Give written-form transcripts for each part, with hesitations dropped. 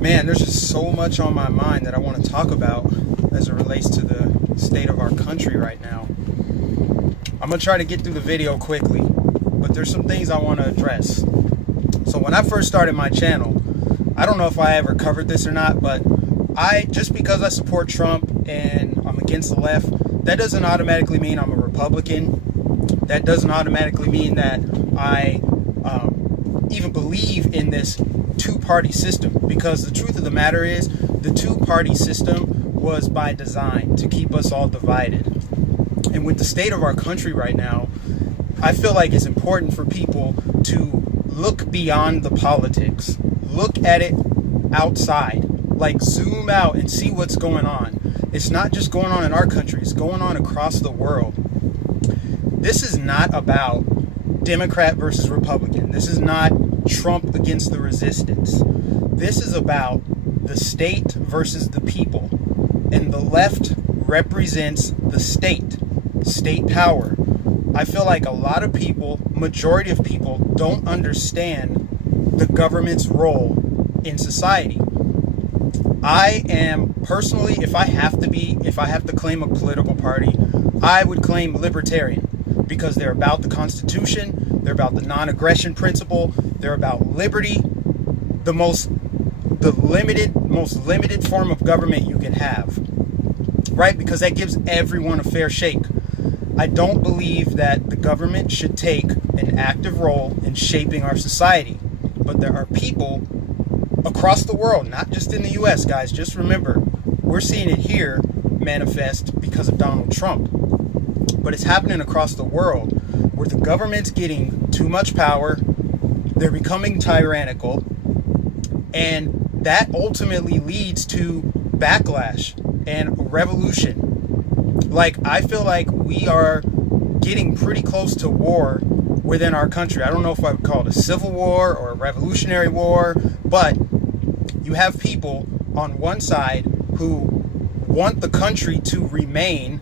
Man, there's just so much on my mind that I want to talk about as it relates to the state of our country right now. I'm going to try to get through the video quickly, but there's some things I want to address. So when I first started my channel, I don't know if I ever covered this or not, but just because I support Trump and I'm against the left, that doesn't automatically mean I'm a Republican. That doesn't automatically mean that I even believe in this two-party system, because the truth of the matter is the two-party system was by design to keep us all divided. And with the state of our country right now, I feel like it's important for people to look beyond the politics, look at it outside, like zoom out and see what's going on. It's not just going on in our country, it's going on across the world. This is not about Democrat versus Republican. This is not Trump against the resistance. This is about the state versus the people. And the left represents the state power. I feel like a lot of people, majority of people, don't understand the government's role in society. I am personally, if I have to claim a political party, I would claim libertarian, because they're about the Constitution, they're about the non-aggression principle, they're about liberty, the most limited form of government you can have, right? Because that gives everyone a fair shake. I don't believe that the government should take an active role in shaping our society, but there are people across the world, not just in the US, guys. Just remember, we're seeing it here manifest because of Donald Trump. But it's happening across the world where the government's getting too much power, they're becoming tyrannical, and that ultimately leads to backlash and revolution. Like, I feel like we are getting pretty close to war within our country. I don't know if I would call it a civil war or a revolutionary war, but you have people on one side who want the country to remain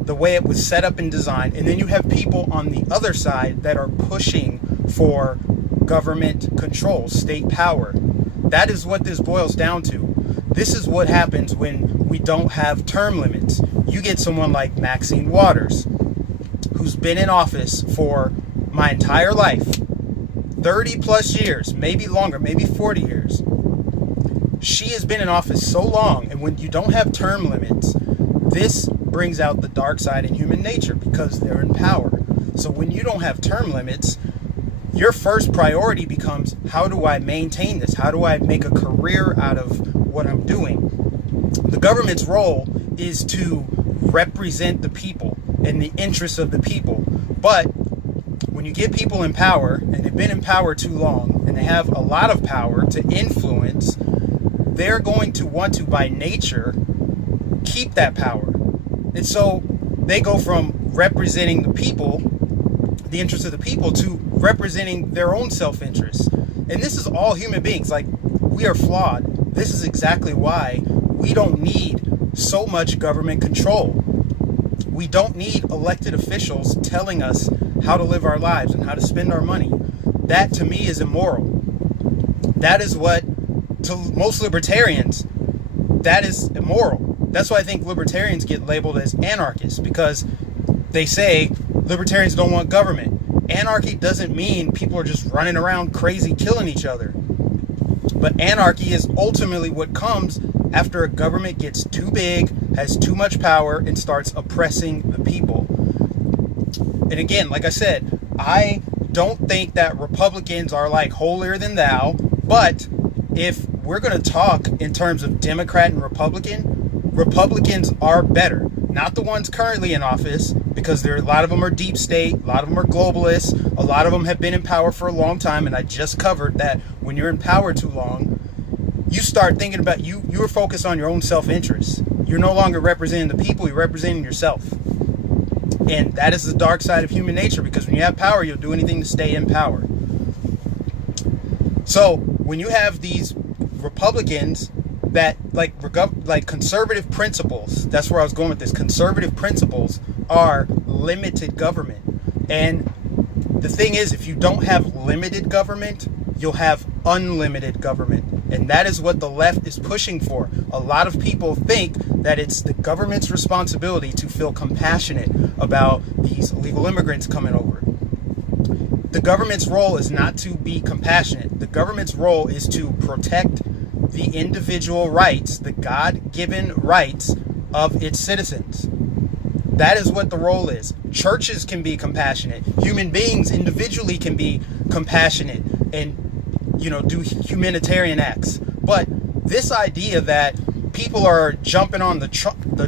the way it was set up and designed, and then you have people on the other side that are pushing for government control, state power. That is what this boils down to. This is what happens when we don't have term limits. You get someone like Maxine Waters, who's been in office for my entire life, 30 plus years, maybe longer, maybe 40 years. She has been in office so long, and when you don't have term limits, this brings out the dark side in human nature because they're in power. So when you don't have term limits, your first priority becomes, how do I maintain this? How do I make a career out of what I'm doing? The government's role is to represent the people and the interests of the people. But when you get people in power, and they've been in power too long, and they have a lot of power to influence, they're going to want to, by nature, keep that power. And so they go from representing the people, the interests of the people, to representing their own self-interest. And this is all human beings. Like, we are flawed. This is exactly why we don't need so much government control. We don't need elected officials telling us how to live our lives and how to spend our money. That, to me, is immoral. That is what, to most libertarians, that is immoral. That's why I think libertarians get labeled as anarchists, because they say libertarians don't want government. Anarchy doesn't mean people are just running around crazy killing each other. But anarchy is ultimately what comes after a government gets too big, has too much power, and starts oppressing the people. And again, like I said, I don't think that Republicans are like holier than thou, but if we're going to talk in terms of Democrat and Republican, Republicans are better. Not the ones currently in office, because a lot of them are deep state, a lot of them are globalists, a lot of them have been in power for a long time, and I just covered that when you're in power too long, you start thinking about, you're focused on your own self-interest. You're no longer representing the people, you're representing yourself. And that is the dark side of human nature, because when you have power, you'll do anything to stay in power. So when you have these Republicans that like conservative principles, that's where I was going with this. Conservative principles are limited government. And the thing is, if you don't have limited government, you'll have unlimited government. And that is what the left is pushing for. A lot of people think that it's the government's responsibility to feel compassionate about these illegal immigrants coming over. The government's role is not to be compassionate. The government's role is to protect the individual rights, the God-given rights of its citizens. That is what the role is. Churches can be compassionate. Human beings individually can be compassionate and, do humanitarian acts. But this idea that people are jumping on the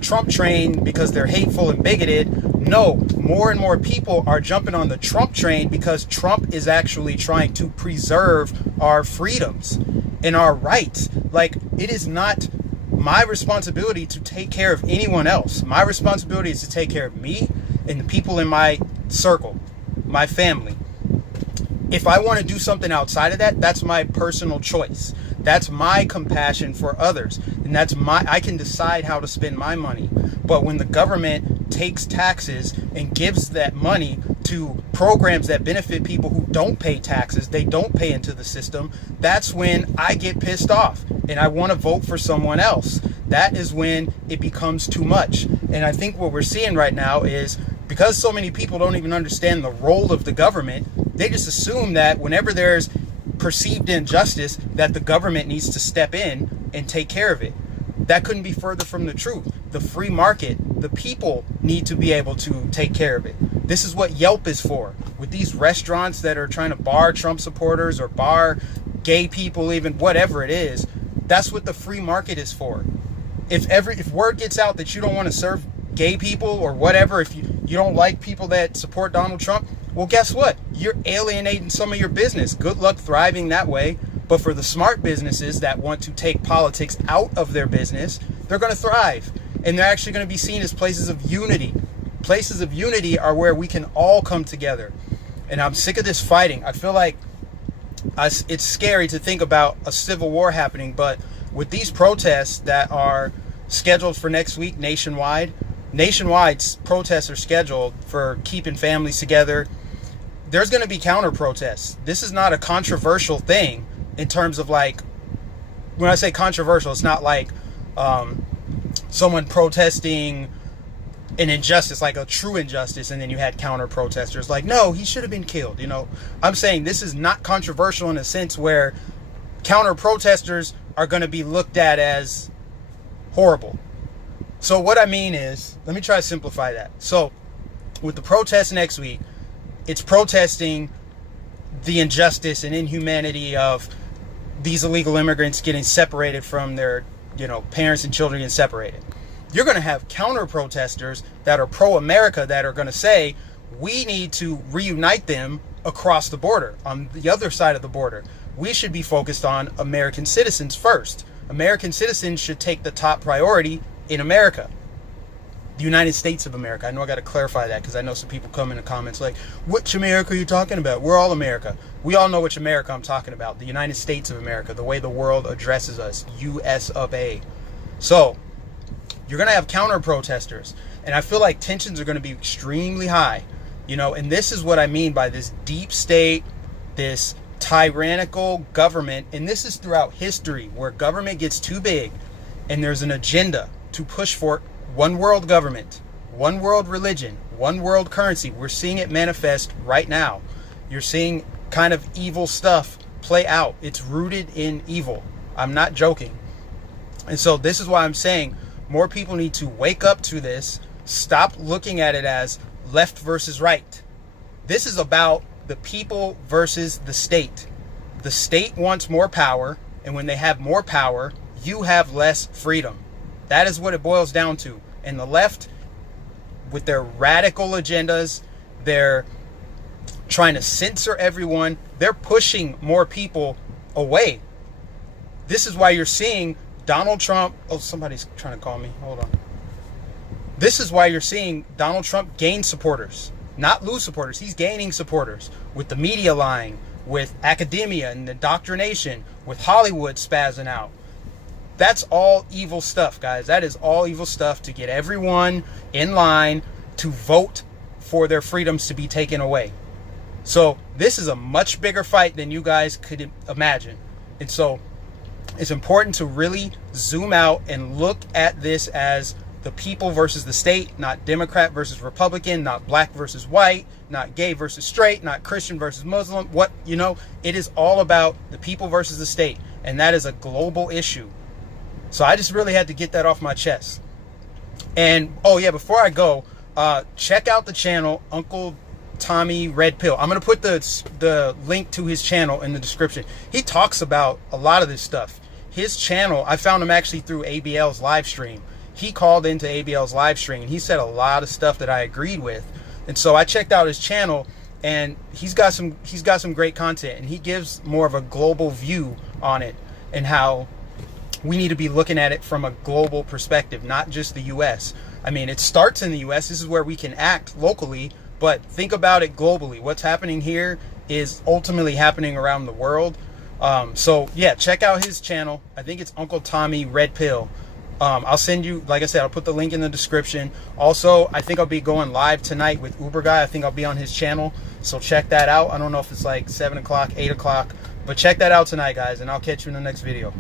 Trump train because they're hateful and bigoted, no, more and more people are jumping on the Trump train because Trump is actually trying to preserve our freedoms and our rights. Like, it is not my responsibility to take care of anyone else. My responsibility is to take care of me and the people in my circle, my family. If I want to do something outside of that, that's my personal choice. That's my compassion for others. And I can decide how to spend my money. But when the government takes taxes and gives that money to programs that benefit people who don't pay taxes, they don't pay into the system, that's when I get pissed off and I want to vote for someone else. That is when it becomes too much. And I think what we're seeing right now is, because so many people don't even understand the role of the government, they just assume that whenever there's perceived injustice, that the government needs to step in and take care of it. That couldn't be further from the truth. The free market, the people need to be able to take care of it. This is what Yelp is for. With these restaurants that are trying to bar Trump supporters or bar gay people, even whatever it is, that's what the free market is for. If word gets out that you don't want to serve gay people or whatever, if you don't like people that support Donald Trump, well, guess what? You're alienating some of your business. Good luck thriving that way. But for the smart businesses that want to take politics out of their business, they're going to thrive. And they're actually going to be seen as places of unity. Places of unity are where we can all come together. And I'm sick of this fighting. I feel like it's scary to think about a civil war happening. But with these protests that are scheduled for next week nationwide protests are scheduled for keeping families together. There's going to be counter protests. This is not a controversial thing in terms of, like, when I say controversial, it's not like someone protesting an injustice, like a true injustice, and then you had counter protesters like, no, he should have been killed. I'm saying this is not controversial in a sense where counter protesters are going to be looked at as horrible. So what I mean is, let me try to simplify that. So with the protest next week, it's protesting the injustice and inhumanity of these illegal immigrants getting separated from their, parents and children getting separated. You're going to have counter protesters that are pro-America that are going to say, we need to reunite them across the border, on the other side of the border. We should be focused on American citizens first. American citizens should take the top priority in America, the United States of America. I know I got to clarify that because I know some people come in the comments like, which America are you talking about? We're all America. We all know which America I'm talking about. The United States of America, the way the world addresses us, US of A. So you're going to have counter protesters. And I feel like tensions are going to be extremely high, and this is what I mean by this deep state, this tyrannical government. And this is throughout history where government gets too big and there's an agenda to push for one world government, one world religion, one world currency. We're seeing it manifest right now. You're seeing kind of evil stuff play out. It's rooted in evil. I'm not joking. And so this is why I'm saying more people need to wake up to this. Stop looking at it as left versus right. This is about the people versus the state. The state wants more power, and when they have more power, you have less freedom. That is what it boils down to. And the left, with their radical agendas, they're trying to censor everyone. They're pushing more people away. This is why you're seeing Donald Trump. Oh, somebody's trying to call me. Hold on. This is why you're seeing Donald Trump gain supporters, not lose supporters. He's gaining supporters with the media lying, with academia and indoctrination, with Hollywood spazzing out. That's all evil stuff, guys. That is all evil stuff to get everyone in line to vote for their freedoms to be taken away. So this is a much bigger fight than you guys could imagine. And so it's important to really zoom out and look at this as the people versus the state, not Democrat versus Republican, not black versus white, not gay versus straight, not Christian versus Muslim. It is all about the people versus the state. And that is a global issue. So I just really had to get that off my chest. And, oh yeah, before I go, check out the channel, Uncle Tommy Redpill. I'm going to put the link to his channel in the description. He talks about a lot of this stuff. His channel, I found him actually through ABL's live stream. He called into ABL's live stream and he said a lot of stuff that I agreed with. And so I checked out his channel, and he's got some great content, and he gives more of a global view on it and how we need to be looking at it from a global perspective, not just the US. I mean, it starts in the US. This is where we can act locally, but think about it globally. What's happening here is ultimately happening around the world. So yeah, check out his channel. I think it's Uncle Tommy Redpill. I'll send you, like I said, I'll put the link in the description. Also, I think I'll be going live tonight with Uber Guy. I think I'll be on his channel, so check that out. I don't know if it's like 7 o'clock, 8 o'clock, but check that out tonight, guys, and I'll catch you in the next video.